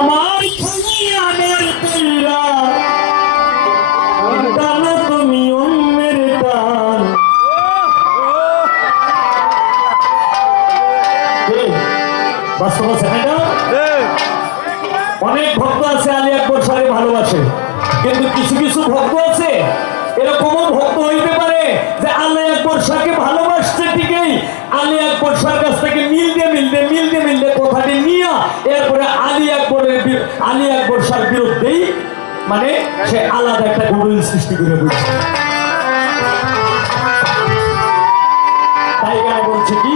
আমার খালিয়ানের পীরা টানো তুমি অন্যের টান। বাস্তব আছে না? অনেক ভক্ত আছে আলী আকবর সাহেব ভালোবাসে, কিন্তু কিছু কিছু ভক্ত আছে এরকমও ভক্ত হইতে পারে যে আলী আকবর শাহকে ভালোবাসছে ঠিকই, আলী আকবর শাহর কাছ থেকে মিলতে কথাটি নিয়ে এরপরে আলী আকবর শাহর বিরুদ্ধেই মানে সে আলাদা একটা গন্ডগোল সৃষ্টি করে বলছে। তাই গানে বলছে কি